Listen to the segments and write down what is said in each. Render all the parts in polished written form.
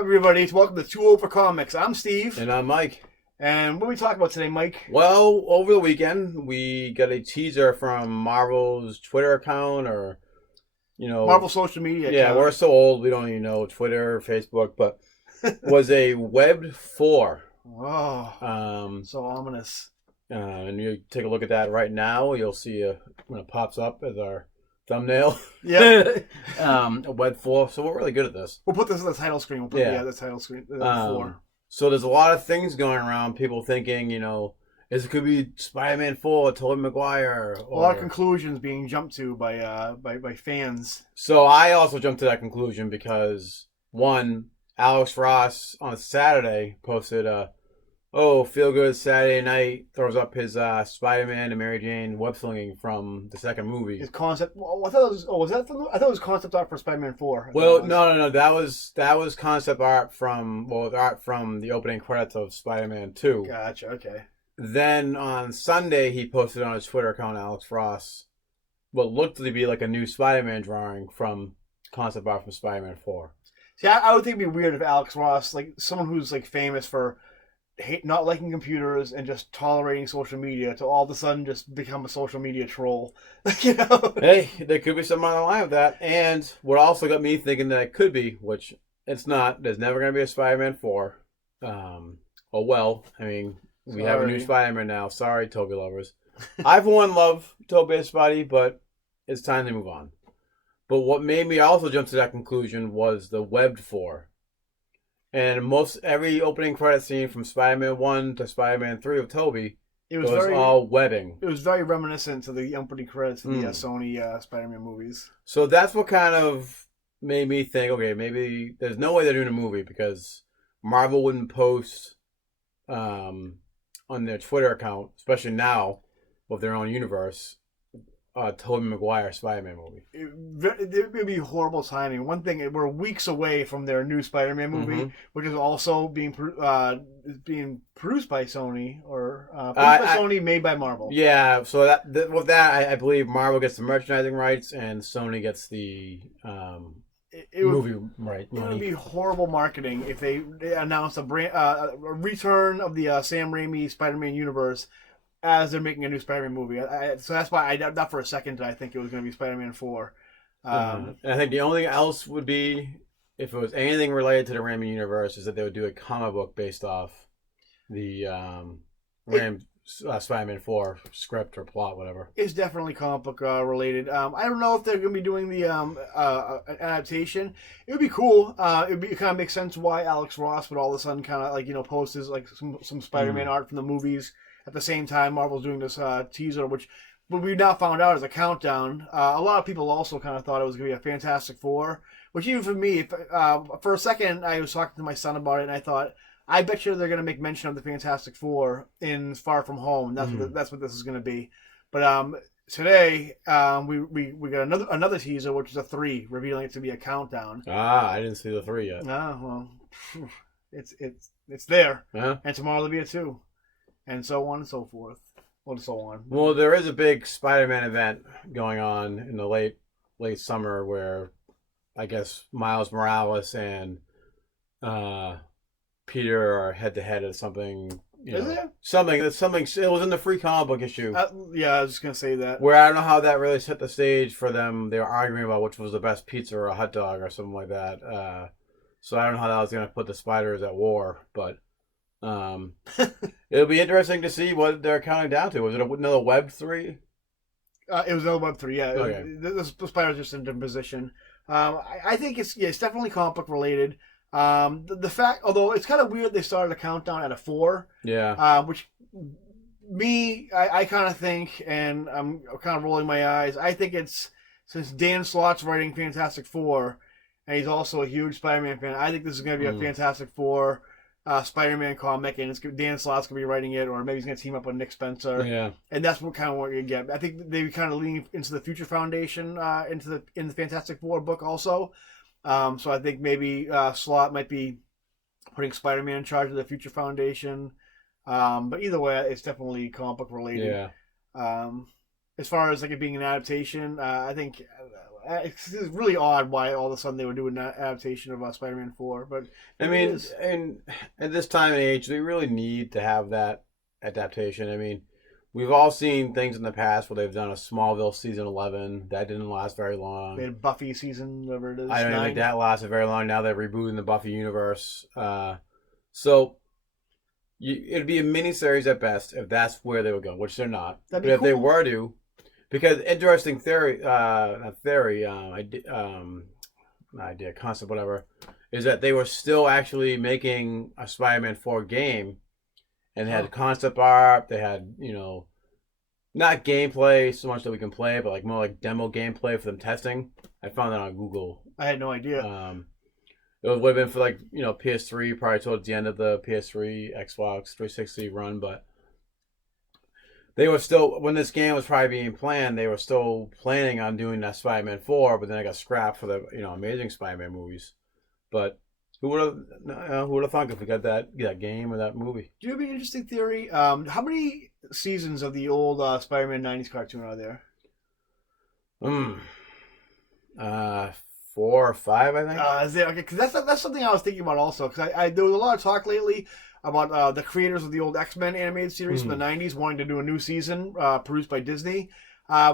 everybody? Welcome to Two Over Comics. I'm Steve. And I'm Mike. And what are we talking about today, Mike? Well, over the weekend, we got a teaser from Marvel's Twitter account Marvel social media Yeah, account. we're so old, we don't even know Twitter, Facebook, but was a webbed 4. Oh, so ominous. And you take a look at that right now, you'll see when it pops up as our thumbnail. Yeah. A web 4, so we're really good at this. We'll put this on the title screen. We'll put the title screen. 4. So there's a lot of things going around. People thinking, it could be Spider-Man 4, Tobey Maguire. A lot of conclusions being jumped to by fans. So I also jumped to that conclusion because, one, Alex Ross on Saturday posted feel good Saturday night, throws up his Spider-Man and Mary Jane web slinging from the second movie. His concept. Well, I thought it was. Oh, was that? I thought it was concept art for Spider-Man 4. Well, no. That was concept art from the opening credits of Spider-Man 2. Gotcha. Okay. Then on Sunday, he posted on his Twitter account, Alex Ross, what looked to be like a new Spider-Man drawing from concept art from Spider-Man 4. See, I would think it'd be weird if Alex Ross, like someone who's like famous for not liking computers and just tolerating social media, to all of a sudden just become a social media troll. Hey, there could be something on the line with that. And what also got me thinking that it could be, which it's not, there's never going to be a Spider-Man 4. We have a new Spider-Man now. Sorry, Tobey lovers. I've love Tobey as Spidey, but it's time to move on. But what made me also jump to that conclusion was the webbed 4. And every opening credit scene from Spider-Man 1 to Spider-Man 3 of Tobey was all webbing. It was very reminiscent to the opening credits of the Sony Spider-Man movies. So that's what kind of made me think, okay, maybe there's no way they're doing a movie because Marvel wouldn't post on their Twitter account, especially now with their own universe, Tobey Maguire Spider-Man movie. It would be horrible timing. One thing, we're weeks away from their new Spider-Man movie, which is also being produced by Sony, or Sony, made by Marvel. Yeah, so with that, I believe Marvel gets the merchandising rights and Sony gets the movie right. It would be horrible marketing if they announced a return of the Sam Raimi Spider-Man universe as they're making a new Spider-Man movie. So that's why not for a second did I think it was going to be Spider-Man 4. And I think the only thing else would be, if it was anything related to the Raimi universe, is that they would do a comic book based off the Spider-Man 4 script or plot, whatever. It's definitely comic book related. I don't know if they're going to be doing the adaptation. It would be cool. It kind of makes sense why Alex Ross would all of a sudden kind of post his some Spider-Man art from the movies. At the same time, Marvel's doing this teaser, which we now found out is a countdown. A lot of people also kind of thought it was going to be a Fantastic Four, which even for me, for a second, I was talking to my son about it, and I thought, I bet you they're going to make mention of the Fantastic Four in Far From Home. That's what this is going to be. But today, we got another teaser, which is a 3, revealing it to be a countdown. I didn't see the 3 yet. Well, it's there, yeah. And tomorrow there'll be a 2. And so on and so forth. So on. Well, there is a big Spider-Man event going on in the late summer where I guess Miles Morales and Peter are head-to-head at something. Is it? Something. It was in the free comic book issue. Yeah, I was just going to say that. Where I don't know how that really set the stage for them. They were arguing about which was the best pizza or a hot dog or something like that. So I don't know how that was going to put the spiders at war, but... it'll be interesting to see what they're counting down to. Was it another Web 3? It was another Web 3, yeah. Okay. The spiders just in different position. I think it's definitely comic book related. The fact, although it's kind of weird they started a countdown at a 4. Yeah. Which I kind of think, and I'm kind of rolling my eyes, I think it's, since Dan Slott's writing Fantastic Four, and he's also a huge Spider-Man fan, I think this is going to be a Fantastic Four Spider-Man comic, and Dan Slott's gonna be writing it, or maybe he's gonna team up with Nick Spencer. Yeah, and that's what you get. I think they kind of lean into the Future Foundation in the Fantastic Four book also. So I think maybe Slott might be putting Spider-Man in charge of the Future Foundation. But either way, it's definitely comic book related. Yeah. as far as like it being an adaptation, I think it's really odd why all of a sudden they would do an adaptation of Spider-Man 4. But I mean, and at this time and age, they really need to have that adaptation. I mean, we've all seen things in the past where they've done a Smallville season 11 that didn't last very long. They had Buffy season, whatever it is. I don't think that lasted very long. Now they're rebooting the Buffy universe. So it'd be a miniseries at best if that's where they would go, which they're not. That'd be but if they cool. were to, because interesting theory, concept, whatever, is that they were still actually making a Spider-Man 4 game, and they had concept art. They had, not gameplay so much that we can play, but like more like demo gameplay for them testing. I found that on Google. I had no idea. It would have been for PS3, probably towards the end of the PS3, Xbox 360 run, but they were still, when this game was probably being planned, they were still planning on doing that Spider-Man 4, but then it got scrapped for the Amazing Spider-Man movies. But who would have thunk if we got that game or that movie? Do you have an interesting theory? How many seasons of the old Spider-Man 90s cartoon are there? 4 or 5, I think. Is there? Okay, because that's something I was thinking about also. Because there was a lot of talk lately about the creators of the old X-Men animated series from the 90s wanting to do a new season produced by Disney,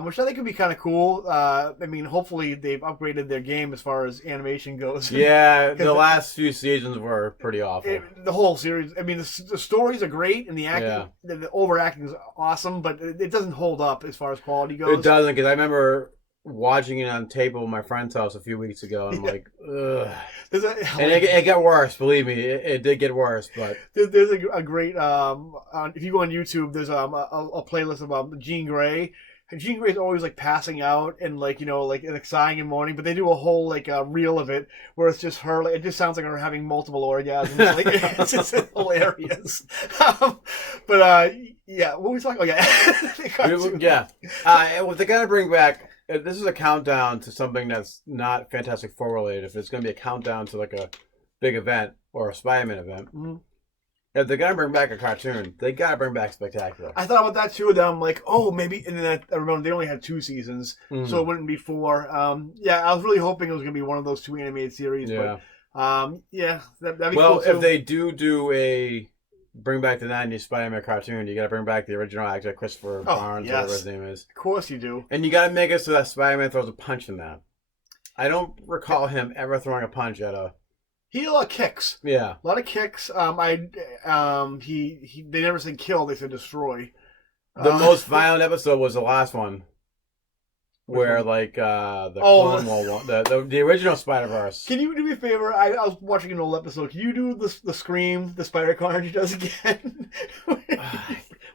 which I think would be kind of cool. I mean, hopefully they've upgraded their game as far as animation goes. Yeah, the last few seasons were pretty awful. The whole series, I mean, the stories are great and the acting, the overacting is awesome, but it doesn't hold up as far as quality goes. It doesn't, because I remember watching it on tape at my friend's house a few weeks ago, and I'm like, ugh. And it got worse, believe me. It did get worse, but... There's a great... if you go on YouTube, there's a playlist of Jean Grey. And Jean Grey's always, passing out and, sighing in the morning, but they do a whole, reel of it where it's just her. It just sounds like her having multiple orgasms. It's just hilarious. Yeah, what were we talking about? Yeah. What they got to bring back... This is a countdown to something that's not Fantastic Four related. If it's going to be a countdown to a big event or a Spider-Man event, if they're going to bring back a cartoon, they got to bring back Spectacular. I thought about that too. Then I'm like, oh, maybe. And then I remember they only had 2 seasons, so it wouldn't be 4. I was really hoping it was going to be one of those 2 animated series. Yeah. But that'd be well, cool too. If they do a bring back the 90s Spider-Man cartoon, you got to bring back the original actor, Christopher Barnes, whatever his name is. Of course you do. And you got to make it so that Spider-Man throws a punch in that. I don't recall him ever throwing a punch at a... He had a lot of kicks. Yeah. A lot of kicks. They never said kill, they said destroy. The most violent episode was the last one. Where, the Cornwall one, the original Spider-Verse. Can you do me a favor? I was watching an old episode. Can you do the scream the Spider Carnage does again?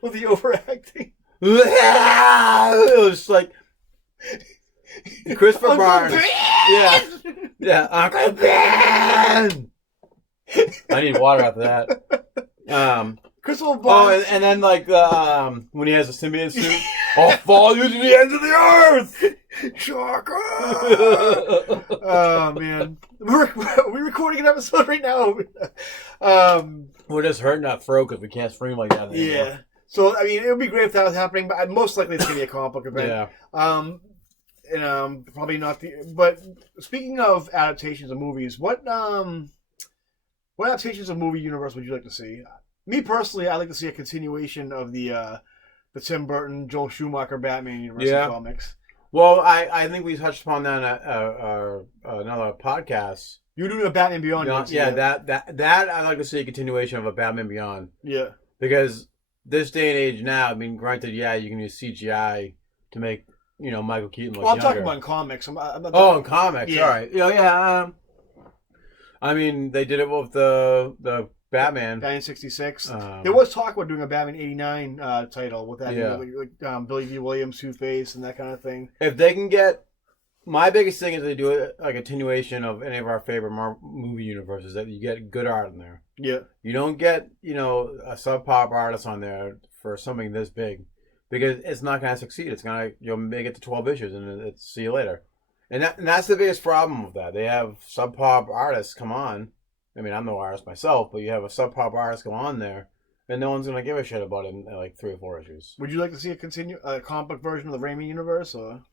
With the overacting? It was like... Christopher Barnes. Ben! Yeah, Uncle Ben! I need water after that. Christopher Barnes. And then when he has a symbiote suit, I'll follow you to the ends of the earth! Shocker! Oh, man. We're recording an episode right now. We're just hurting our throat because we can't scream like that anymore. Yeah. So, I mean, it would be great if that was happening, but most likely it's going to be a comic book event. Yeah. Probably not But speaking of adaptations of movies, what adaptations of movie universe would you like to see? Me personally, I'd like to see a continuation of the Tim Burton, Joel Schumacher Batman universe of comics. Well, I think we touched upon that in another podcast. You were doing a Batman Beyond. That I'd like to see a continuation of a Batman Beyond. Yeah. Because this day and age now, I mean, granted, you can use CGI to make Michael Keaton look younger. Talking about in comics. I'm not in comics. Yeah. All right. Yeah. I mean, they did it with the Batman 66. There was talk about doing a Batman 89 title with that, Billy D. Williams, Two-Face, and that kind of thing. If they can get, my biggest thing is they do a continuation of any of our favorite movie universes, that you get good art in there. Yeah. You don't get a sub-pop artist on there for something this big, because it's not going to succeed. You'll make it to 12 issues and it's see you later. And that's the biggest problem with that. They have sub-pop artists come on. I mean, I'm no artist myself, but you have a sub-pop artist come on there, and no one's gonna give a shit about it in like 3 or 4 issues. Would you like to see a comic book version of the Raimi universe, or?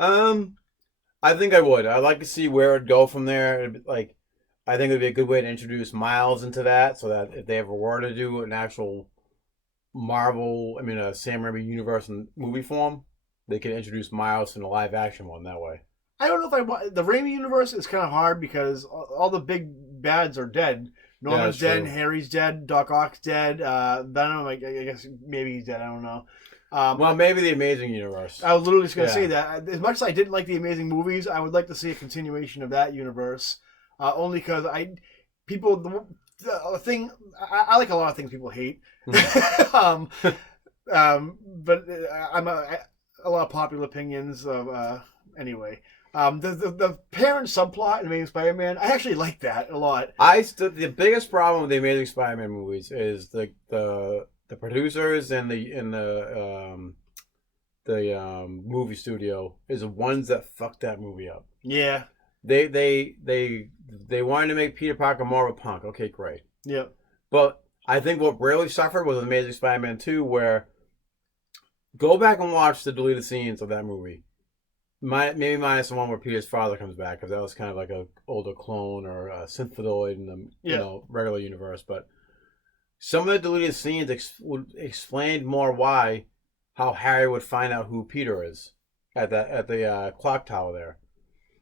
I think I would. I'd like to see where it'd go from there. Like, I think it'd be a good way to introduce Miles into that, so that if they ever were to do an actual a Sam Raimi universe in movie form, they could introduce Miles in a live action one that way. I don't know if I want the Raimi universe is kind of hard because all the big bads are dead. Norman's dead, Harry's dead, Doc Ock's dead, Venom. I guess maybe he's dead. I don't know. Well, maybe the Amazing Universe. I was literally just gonna say that. As much as I didn't like the Amazing movies, I would like to see a continuation of that universe. Only because I like a lot of things people hate. But I'm a lot of popular opinions of anyway. The parent subplot in Amazing Spider-Man, I actually like that a lot. The biggest problem with the Amazing Spider-Man movies is the producers and the movie studio is the ones that fucked that movie up. Yeah. They wanted to make Peter Parker more of a punk. Okay, great. Yeah. But I think what really suffered was Amazing Spider-Man 2, where go back and watch the deleted scenes of that movie. Maybe minus the one where Peter's father comes back, because that was kind of like a older clone or a synthoid in the regular universe. But some of the deleted scenes explained more how Harry would find out who Peter is at the clock tower there.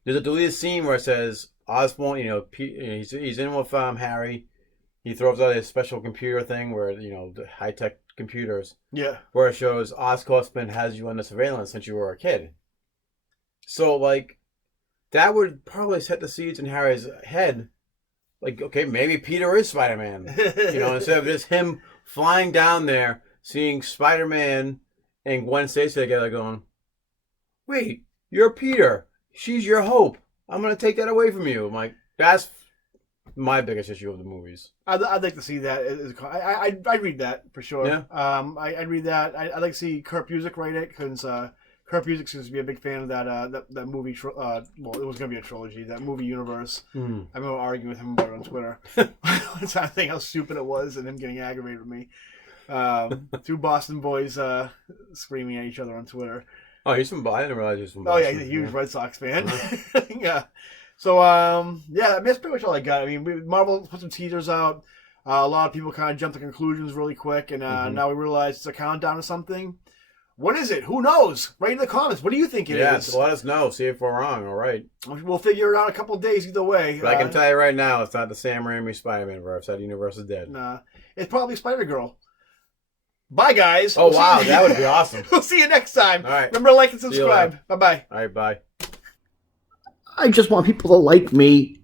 There's a deleted scene where it says Osborn, he's in with Harry. He throws out his special computer thing where, the high-tech computers. Yeah. Where it shows Oscorp has you under surveillance since you were a kid. So, that would probably set the seeds in Harry's head. Like, okay, maybe Peter is Spider-Man. Instead of just him flying down there, seeing Spider-Man and Gwen Stacy together going, wait, you're Peter. She's your hope. I'm going to take that away from you. I'm like, that's my biggest issue of the movies. I'd like to see that. I'd read that for sure. Yeah. I'd read that. I'd like to see Kurt Busiek write it, because Kurt Busiek seems to be a big fan of that movie. Well, it was going to be a trilogy. That movie universe. I remember arguing with him about it on Twitter. I think how stupid it was, and him getting aggravated with me. 2 Boston boys screaming at each other on Twitter. Oh, he's from Boston. I didn't realize he's from Boston. Oh yeah, he's a huge Red Sox fan. Yeah. So that's pretty much all I got. I mean, Marvel put some teasers out. A lot of people kind of jumped to conclusions really quick, and now we realize it's a countdown to something. What is it? Who knows? Write in the comments. What do you think it is? Yes, let us know. See if we're wrong. All right. We'll figure it out in a couple of days either way. But I can tell you right now, it's not the Sam Raimi Spider-Man verse. That universe is dead. Nah. It's probably Spider-Girl. Bye, guys. Oh, wow. That would be awesome. We'll see you next time. All right. Remember to like and subscribe. Bye-bye. All right, bye. I just want people to like me.